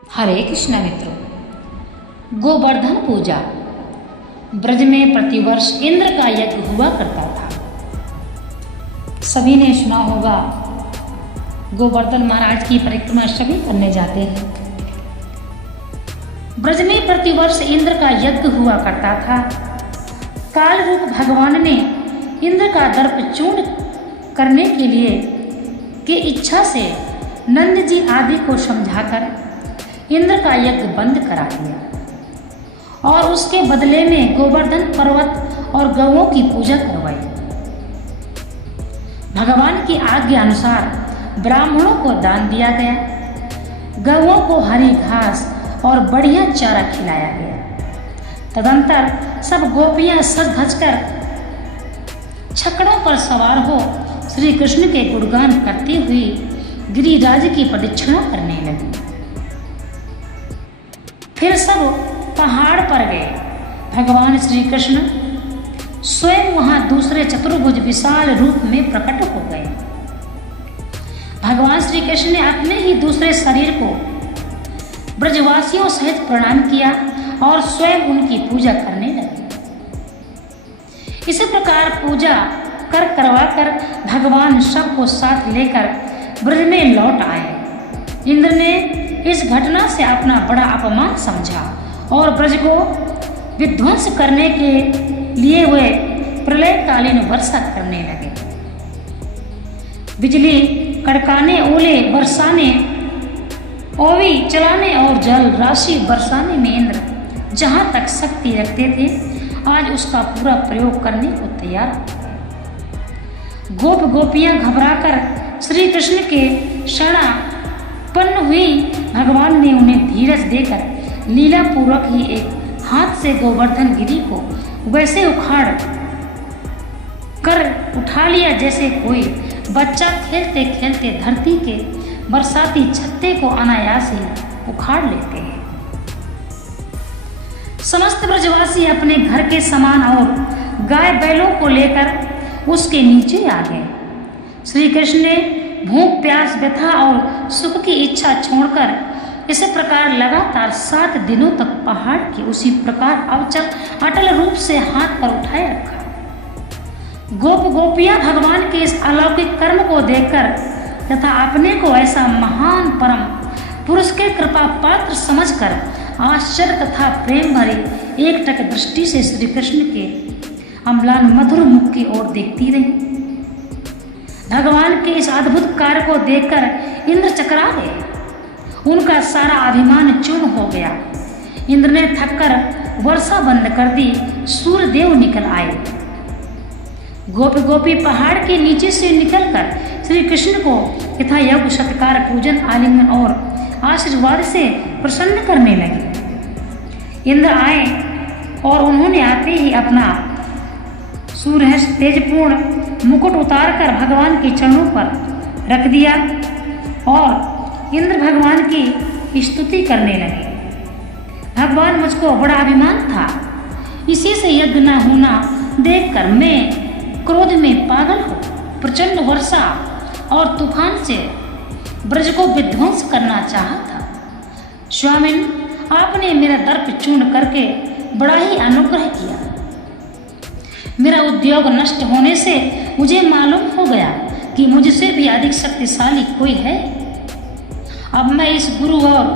हरे कृष्ण मित्रों, गोवर्धन पूजा ब्रज में प्रतिवर्ष इंद्र का यज्ञ हुआ करता था। सभी ने सुना होगा, गोवर्धन महाराज की परिक्रमा सभी करने जाते हैं। ब्रज में प्रतिवर्ष इंद्र का यज्ञ हुआ करता था। काल रूप भगवान ने इंद्र का दर्प चूर्ण करने के लिए की इच्छा से नंद जी आदि को समझाकर इंद्र का यज्ञ बंद करा दिया और उसके बदले में गोवर्धन पर्वत और गौओं की पूजा करवाई। भगवान की आज्ञा अनुसार ब्राह्मणों को दान दिया गया। गौओं को हरी घास और बढ़िया चारा खिलाया गया। तदंतर सब गोपियां सज धज कर छकड़ों पर सवार हो श्री कृष्ण के गुणगान करती हुई गिरिराज की प्रदक्षिणा करने लगी। फिर सब पहाड़ पर गए। भगवान श्री कृष्ण स्वयं वहां दूसरे चतुर्भुज विशाल रूप में प्रकट हो गए। भगवान श्री कृष्ण ने अपने ही दूसरे शरीर को ब्रजवासियों सहित प्रणाम किया और स्वयं उनकी पूजा करने लगे। इसी प्रकार पूजा करवा कर भगवान सबको साथ लेकर ब्रज में लौट आए। इंद्र ने इस घटना से अपना बड़ा अपमान समझा और ब्रज को विध्वंस करने के लिए वे प्रलयकालीन वर्षा करने लगे। बिजली कड़काने, ओले बरसाने, ओवी चलाने और जल राशि बरसाने में इंद्र जहां तक शक्ति रखते थे, आज उसका पूरा प्रयोग करने को तैयार हो गए। गोप गोपियां घबराकर श्री कृष्ण के शरणापन्न हुई। भगवान ने उन्हें धीरज देकर लीला पूर्वक ही एक हाथ से गोवर्धन गिरी को वैसे उखाड़ कर उठा लिया जैसे कोई बच्चा खेलते खेलते धरती के बरसाती छत्ते को अनायास ही उखाड़ लेते हैं। समस्त ब्रजवासी अपने घर के सामान और गाय बैलों को लेकर उसके नीचे आ गए। श्री कृष्ण ने भूख, प्यास, व्यथा और सुख की इच्छा छोड़कर इसी प्रकार लगातार 7 दिनों तक पहाड़ के उसी प्रकार अवचल अटल रूप से हाथ पर उठाए रखा। गोप गोपियां भगवान के इस अलौकिक कर्म को देखकर तथा अपने को ऐसा महान परम पुरुष के कृपा पात्र समझकर आश्चर्य तथा प्रेम भरी एकटक दृष्टि से श्री कृष्ण के अम्लान मधुर मुख की ओर देखती रही। भगवान के इस अद्भुत कार्य को देखकर इंद्र चकरा गए। उनका सारा अभिमान चूर्ण हो गया। इंद्र ने थककर वर्षा बंद कर दी। सूर्य देव निकल आए। गोपी गोपी पहाड़ के नीचे से निकलकर श्री कृष्ण को यथा यज्ञ सत्कार, पूजन, आलिंगन और आशीर्वाद से प्रसन्न करने लगे। इंद्र आए और उन्होंने आते ही अपना सूर्य तेजपूर्ण मुकुट उतारकर भगवान के चरणों पर रख दिया और इंद्र भगवान की स्तुति करने लगे। भगवान, मुझको बड़ा अभिमान था। इसी से यज्ञ न होना देखकर मैं क्रोध में पागल हो प्रचंड वर्षा और तूफान से ब्रज को विध्वंस करना चाहा था। स्वामिन, आपने मेरा दर्प चूर्ण करके बड़ा ही अनुग्रह किया। मेरा उद्योग नष्ट होने से मुझे मालूम हो गया कि मुझसे भी अधिक शक्तिशाली कोई है। अब मैं इस गुरु और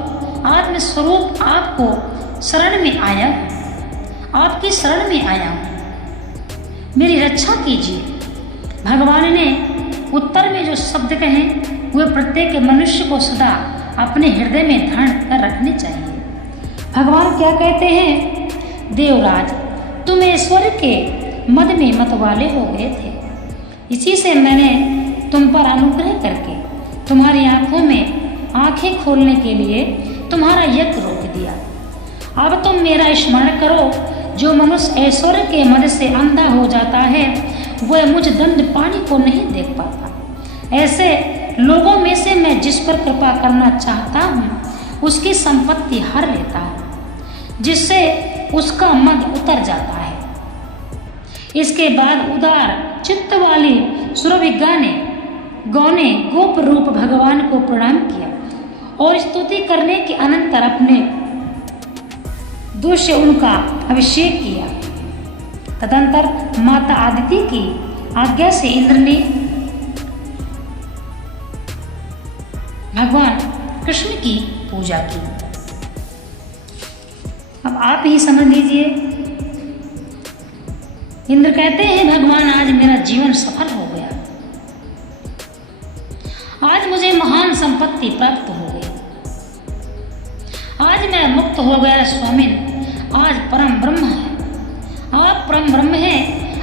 आत्मस्वरूप आपको शरण में आया हूँ, आपकी शरण में आया हूँ, मेरी रक्षा कीजिए। भगवान ने उत्तर में जो शब्द कहे वे प्रत्येक मनुष्य को सदा अपने हृदय में धारण कर रखने चाहिए। भगवान क्या कहते हैं? देवराज, तुम ऐश्वर्य के मद में मत वाले हो गए थे। इसी से मैंने तुम पर अनुग्रह करके तुम्हारी आंखों में आंखें खोलने के लिए तुम्हारा यज्ञ रोक दिया। अब तुम मेरा स्मरण करो। जो मनुष्य ऐश्वर्य के मद से अंधा हो जाता है वह मुझ दंड पानी को नहीं देख पाता। ऐसे लोगों में से मैं जिस पर कृपा करना चाहता हूँ उसकी संपत्ति हर लेता हूँ, जिससे उसका मद उतर जाता है। इसके बाद उदार चित्त वाली सुरभि गौने गोप रूप भगवान को प्रणाम किया और स्तुति करने के अनंतर अपने दूध से उनका अभिषेक किया। तदंतर माता आदिति की आज्ञा से इंद्र ने भगवान कृष्ण की पूजा की। अब आप ही समझ लीजिए, इंद्र कहते हैं भगवान आज मेरा जीवन सफल हो गया, आज मुझे महान संपत्ति प्राप्त हो गई, आज मैं मुक्त हो गया स्वामिन, आज परम ब्रह्म है, आप परम ब्रह्म हैं,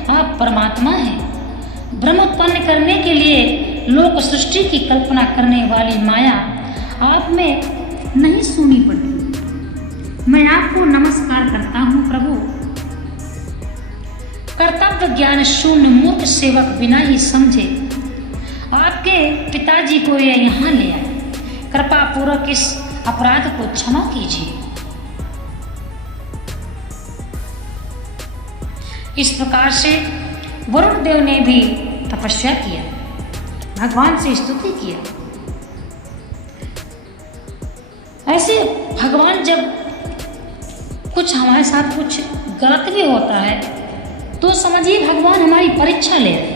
आप परमात्मा हैं। ब्रह्म उत्पन्न करने के लिए लोक सृष्टि की कल्पना करने वाली माया आप में नहीं सुनी पड़ती। मैं आपको नमस्कार करता हूँ प्रभु। कर्तव्य ज्ञान शून्य मूर्ख सेवक बिना ही समझे आपके पिताजी को ये यहाँ ले आए, कृपा पूर्वक इस अपराध को क्षमा कीजिए। इस प्रकार से वरुण देव ने भी तपस्या किया, भगवान से स्तुति किया। ऐसे भगवान जब कुछ हमारे साथ कुछ गलत भी होता है तो समझिए भगवान हमारी परीक्षा ले रहे हैं।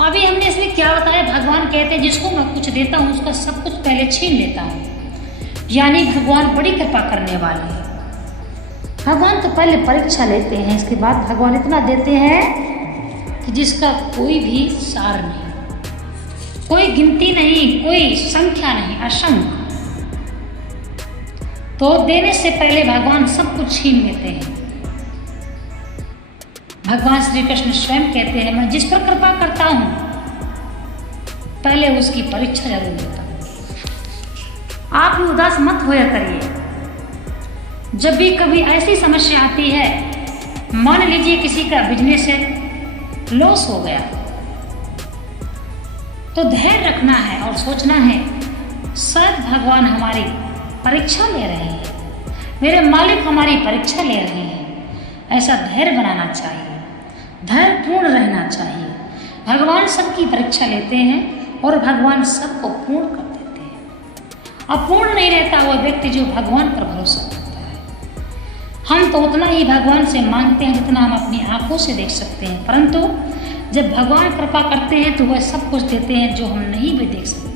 अभी हमने इसमें क्या बताया, भगवान कहते हैं जिसको मैं कुछ देता हूँ उसका सब कुछ पहले छीन लेता हूँ, यानी भगवान बड़ी कृपा करने वाले हैं। भगवान तो पहले परीक्षा लेते हैं, इसके बाद भगवान इतना देते हैं कि जिसका कोई भी सार नहीं, कोई गिनती नहीं, कोई संख्या नहीं, असंख्य। तो देने से पहले भगवान सब कुछ छीन लेते हैं। भगवान श्री कृष्ण स्वयं कहते हैं मैं जिस पर कृपा करता हूं पहले उसकी परीक्षा जरूर लेता हूं। आप भी उदास मत होया करिए। जब भी कभी ऐसी समस्या आती है, मान लीजिए किसी का बिजनेस है, लॉस हो गया, तो धैर्य रखना है और सोचना है शायद भगवान हमारी परीक्षा ले रहे हैं, मेरे मालिक हमारी परीक्षा ले रहे हैं। ऐसा धैर्य बनाना चाहिए, धैर्य पूर्ण रहना चाहिए। भगवान सबकी परीक्षा लेते हैं और भगवान सबको पूर्ण कर देते हैं। अपूर्ण नहीं रहता वह व्यक्ति जो भगवान पर भरोसा करता है। हम तो उतना ही भगवान से मांगते हैं जितना हम अपनी आंखों से देख सकते हैं, परंतु जब भगवान कृपा करते हैं तो वह सब कुछ देते हैं जो हम नहीं भी देख सकते,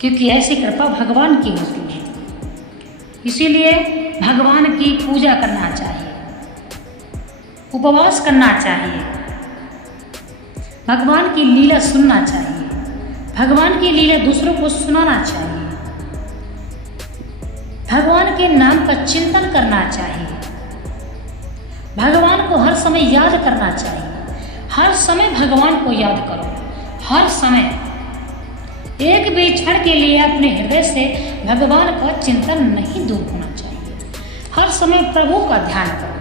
क्योंकि ऐसी कृपा भगवान की होती है। इसीलिए भगवान की पूजा करना चाहिए, उपवास करना चाहिए, भगवान की लीला सुनना चाहिए, भगवान की लीला दूसरों को सुनाना चाहिए, भगवान के नाम का चिंतन करना चाहिए, भगवान को हर समय याद करना चाहिए। हर समय भगवान को याद करो, हर समय एक भी क्षण के लिए अपने हृदय से भगवान का चिंतन नहीं दूर होना चाहिए। हर समय प्रभु का ध्यान करो।